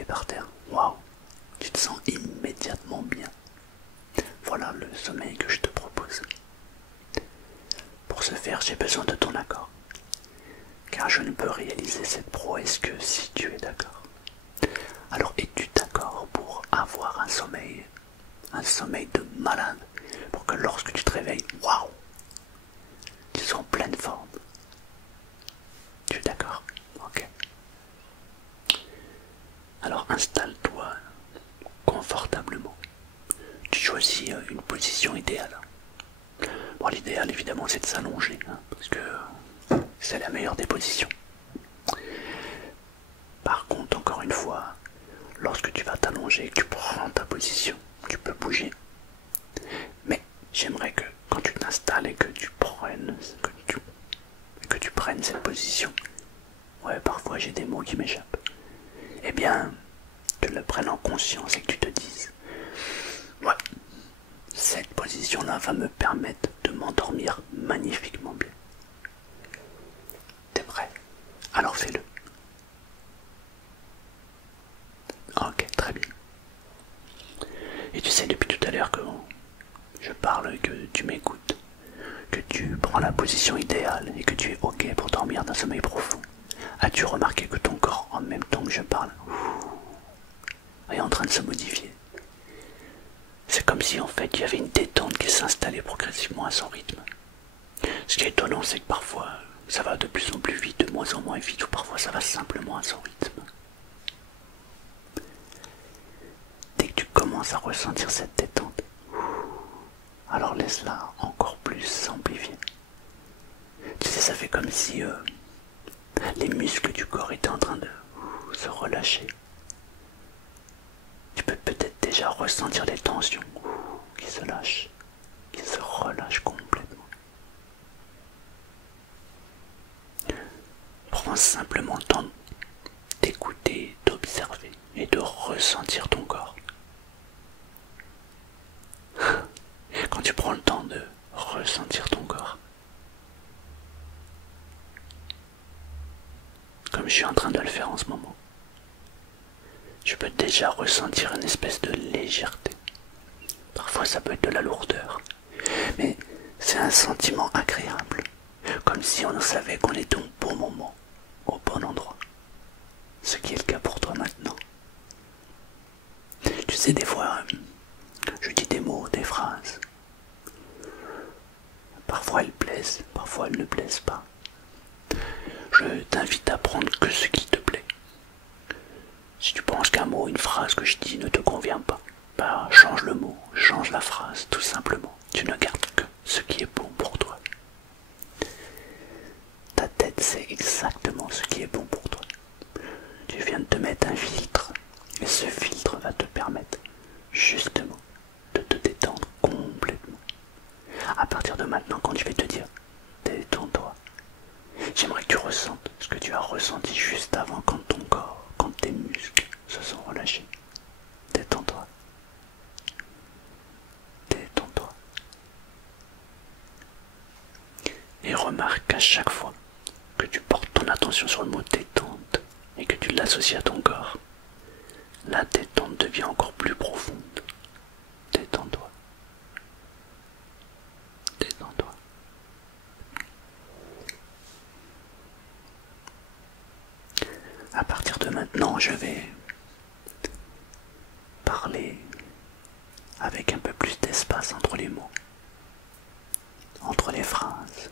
pieds par terre. Waouh, tu te sens immédiatement bien. Voilà le sommeil que je te propose. Pour ce faire, j'ai besoin de ton accord, car je ne peux réaliser cette prouesse que si tu es d'accord. Alors es-tu d'accord pour avoir un sommeil de malade, pour que lorsque tu te réveilles, waouh, tu sois en pleine forme? Tu es d'accord? Ok. Alors installe-toi confortablement. Tu choisis une position idéale. Bon, l'idéal évidemment c'est de s'allonger, hein, parce que c'est la meilleure des positions. Par contre, encore une fois, lorsque tu vas t'allonger et que tu prends ta position, tu peux bouger. Mais j'aimerais que quand tu t'installes et que tu prennes cette position, ouais, parfois j'ai des mots qui m'échappent, eh bien, tu le prennes en conscience et que tu te dises, ouais, cette position-là va me permettre de m'endormir magnifiquement bien. T'es prêt? Alors fais-le. Ok, très bien. Et tu sais, depuis tout à l'heure que je parle, que tu m'écoutes, que tu prends la position idéale et que tu es ok pour dormir d'un sommeil profond, as-tu remarqué que ton corps, en même temps que je parle, est en train de se modifier? C'est comme si en fait il y avait une détente qui s'installait progressivement à son rythme. Ce qui est étonnant, c'est que parfois ça va de plus en plus vite, de moins en moins vite, ou parfois ça va simplement à son rythme. Dès que tu commences à ressentir cette détente, alors laisse-la encore plus s'amplifier. Tu sais, ça fait comme si les muscles du corps étaient en train de se relâcher. Tu peux peut-être déjà ressentir les tensions qui se lâchent, qui se relâchent complètement. Prends simplement le temps d'écouter, d'observer et de ressentir ton corps. Quand tu prends le temps de ressentir ton corps, comme je suis en train de le faire en ce moment, tu peux déjà ressentir une espèce de légèreté. Parfois ça peut être de la lourdeur, mais c'est un sentiment agréable, comme si on savait qu'on était au bon moment, au bon endroit. Ce qui est le cas pour toi maintenant. Tu sais, des fois, je dis des mots, des phrases. Parfois elles plaisent, parfois elles ne plaisent pas. Je t'invite à prendre que ce qui te plaît. Si tu penses qu'un mot, une phrase que je dis ne te convient pas, bah change le mot, change la phrase, tout simplement. Tu ne gardes que ce qui est bon pour toi. Ta tête sait exactement ce qui est bon pour toi. Tu viens de te mettre un filtre, et ce filtre va te permettre justement de te détendre complètement. À partir de maintenant, quand je vais te dire détends-toi, j'aimerais que tu ressentes ce que tu as ressenti juste avant, quand ton corps, quand tes muscles se sont relâchés. Détends-toi. Détends-toi. Et remarque qu'à chaque fois que tu portes ton attention sur le mot détente et que tu l'associes à ton corps, la détente devient encore plus profonde. Détends-toi. Détends-toi. À partir de maintenant, je vais parler avec un peu plus d'espace entre les mots, entre les phrases.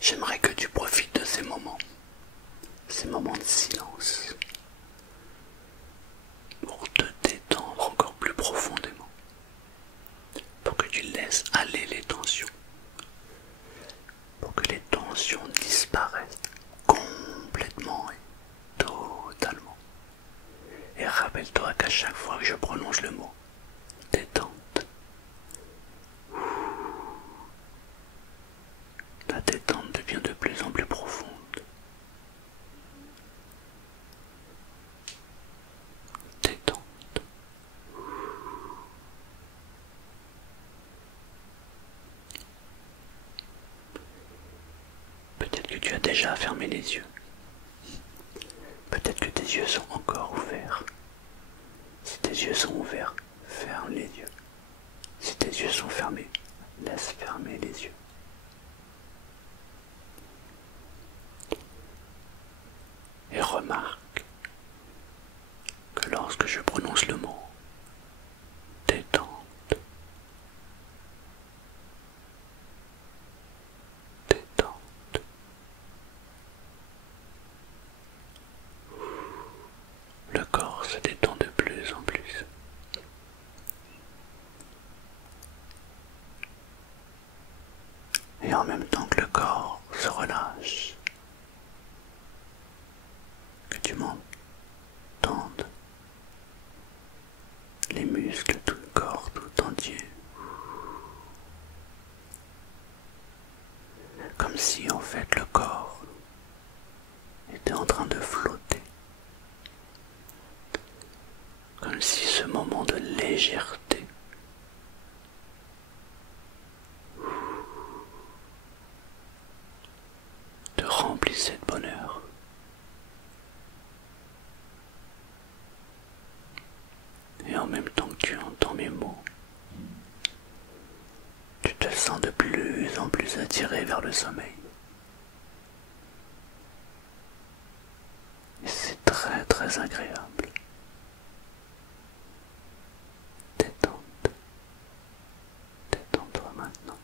J'aimerais que tu profites de ces moments de silence, pour te détendre encore plus profondément, pour que tu laisses aller les tensions, pour que les tensions disparaissent complètement et totalement. Et rappelle-toi qu'à chaque fois que je prononce le mot détente, la détente devient de plus en plus profonde. Détente. Peut-être que tu as déjà fermé les yeux. yeux sont ouverts, ferme les yeux. Si tes yeux sont fermés, laisse fermer les yeux. Et remarque que lorsque je prononce le mot détente, détente, le corps se détend de plus en plus. Et en même temps que le corps se relâche, que tu m'entendes, les muscles, tout le corps tout entier, comme si en fait le corps était en train de flotter, comme si ce moment de légèreté te remplissait de bonheur. Et en même temps que tu entends mes mots, tu te sens de plus en plus attiré vers le sommeil. Et c'est très très agréable. Détente. Détends-toi maintenant.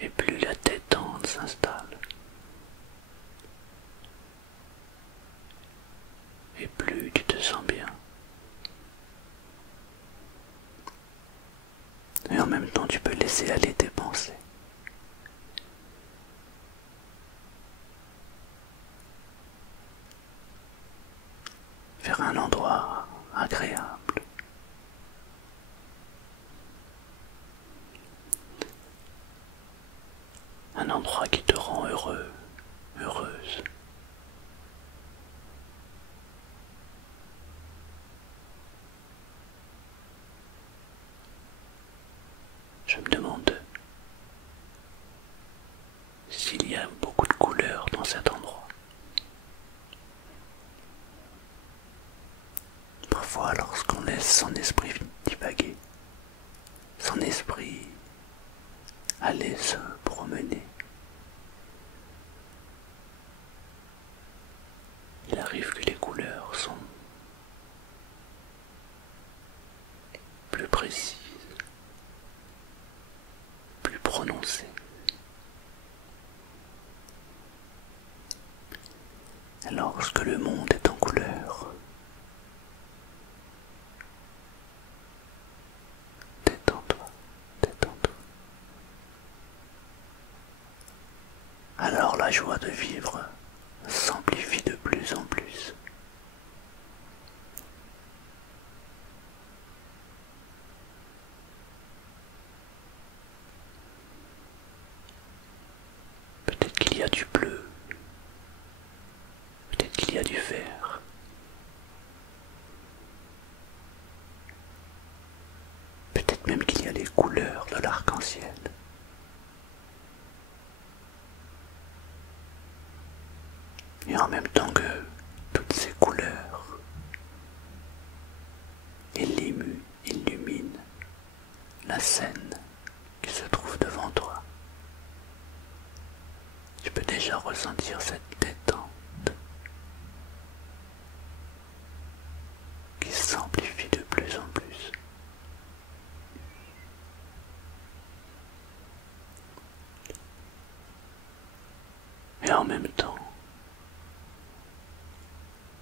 Et plus la détente s'installe, et plus tu te sens bien. Et en même temps, tu peux laisser aller tes pensées. Vers un endroit agréable. Un endroit qui te rend heureux, heureuse. Je me demande s'il y a beaucoup de couleurs dans cet endroit. Parfois, lorsqu'on laisse son esprit divaguer, son esprit aller se promener, il arrive que les couleurs sont plus précises, plus prononcées. Et lorsque le monde est en couleur, détends-toi, détends-toi. Alors la joie de vivre s'amplifie de plus en plus. Peut-être qu'il y a du bleu, peut-être qu'il y a du vert, peut-être même qu'il y a les couleurs de l'arc-en-ciel. Et en même temps que toutes ces couleurs illuminent la scène qui se trouve devant toi, tu peux déjà ressentir cette détente qui s'amplifie de plus en plus. Et en même temps,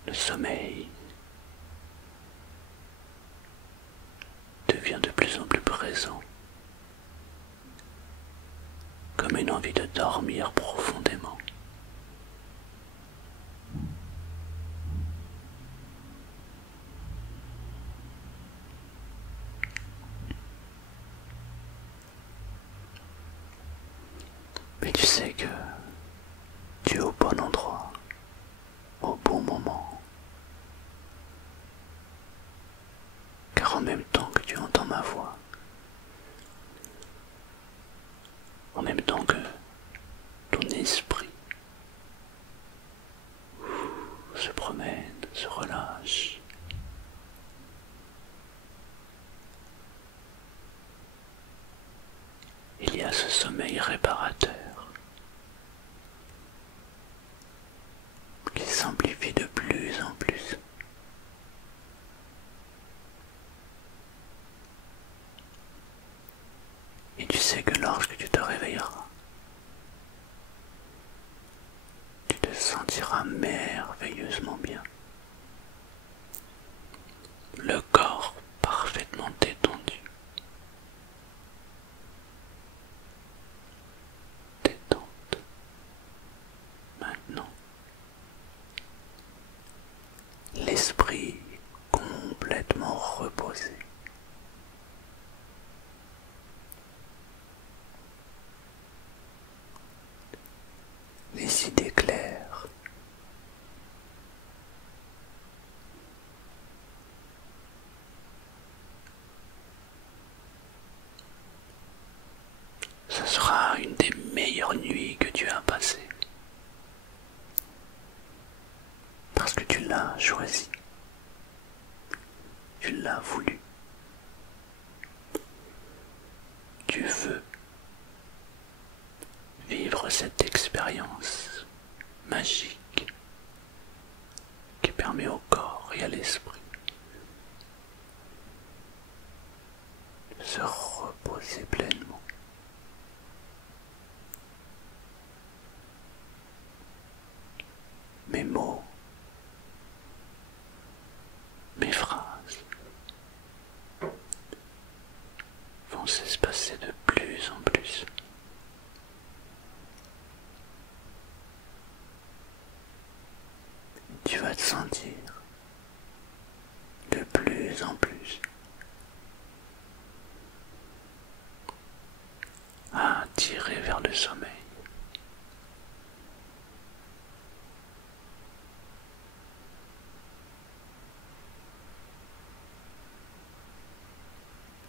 le sommeil devient de plus en plus présent, comme une envie de dormir profondément. Mais tu sais que tu es au bon endroit, au bon moment. Car en même temps que tu entends ma voix, en même temps que ton esprit sommeil réparateur qui s'amplifie de plus en plus. Et tu sais que lorsque tu te réveilleras, tu te sentiras merveilleusement bien. Le corps parfaitement détendu. Détente. Maintenant, l'esprit complètement reposé. Les idées claires. Ce sera une des meilleures nuits que tu as passées. Parce que tu l'as choisi. Tu l'as voulu. Tu veux vivre cette expérience magique qui permet au corps et à l'esprit de se reposer pleinement. Mes mots, mes phrases vont s'espacer de plus en plus. Tu vas te sentir de plus en plus attiré vers le sommeil.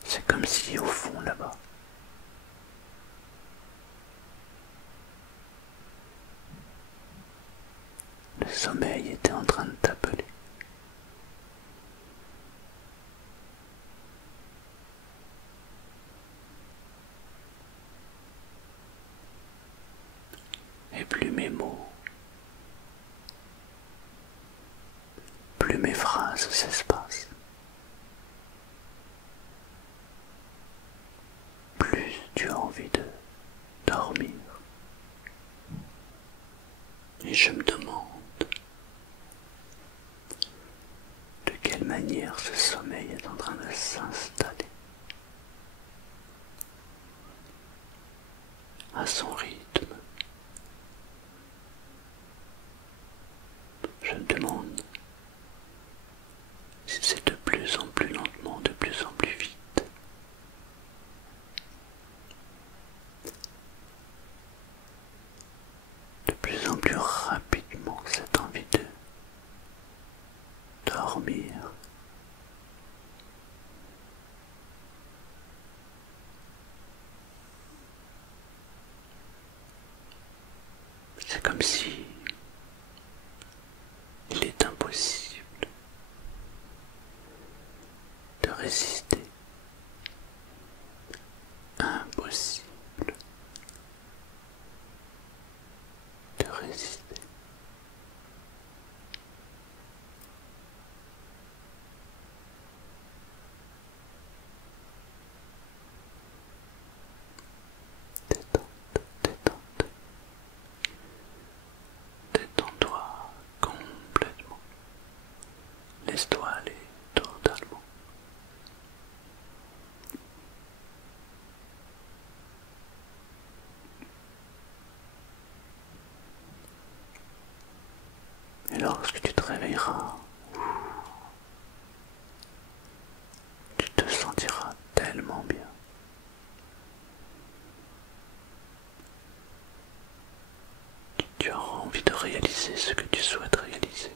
C'est comme si au fond là-bas, le sommeil était en train de t'appeler. Et plus mes mots, plus mes phrases s'espacent, plus tu as envie de dormir. Et je me demande de quelle manière ce sommeil est en train de s'installer à son rythme. Je me demande si c'est de plus en plus lentement, de plus en plus vite. De plus en plus rapidement cette envie de dormir. C'est comme si il est impossible de résister. Impossible de résister. Détente, détente. Détends-toi complètement. Laisse-toi aller totalement. Et lorsque tu te réveilleras, tu te sentiras tellement bien. Tu auras envie de réaliser ce que tu souhaites réaliser.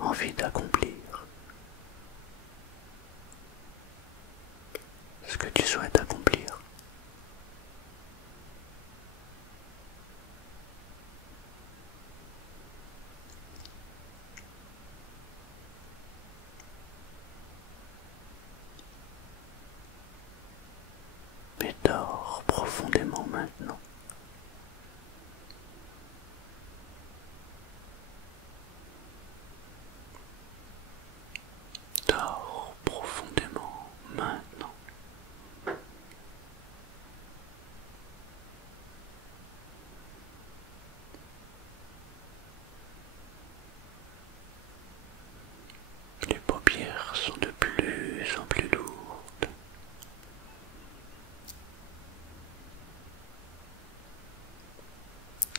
Envie d'accomplir ce que tu souhaites accomplir. Dors profondément maintenant. Dors profondément maintenant. Les paupières sont de plus en plus lourdes.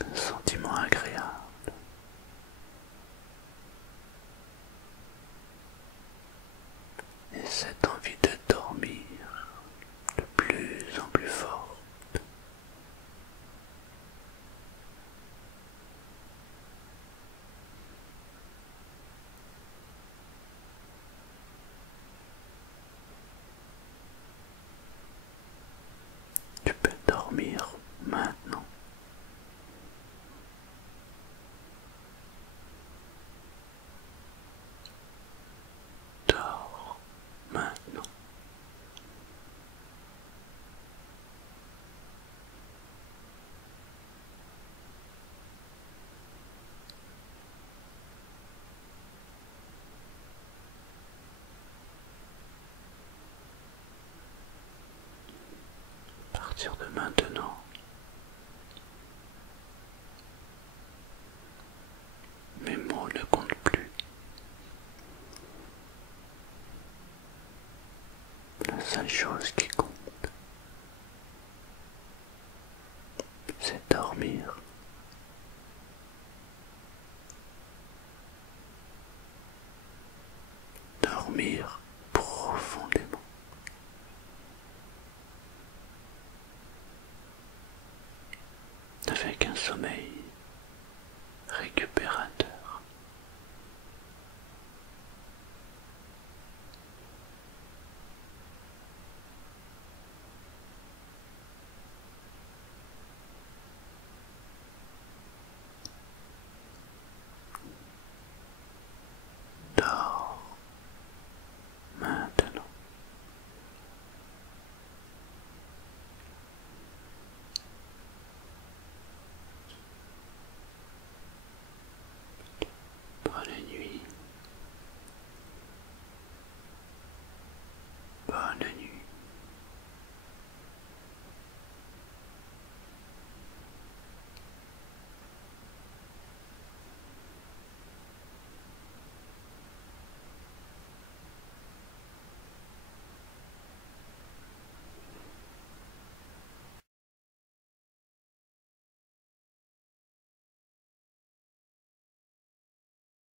Un sentiment agréable. Et cette envie de dormir de plus en plus forte. Tu peux dormir maintenant. Dors maintenant. À partir de maintenant, mes mots ne comptent plus. La seule chose qui compte, c'est dormir. Dormir profondément. Avec un sommeil récupérateur.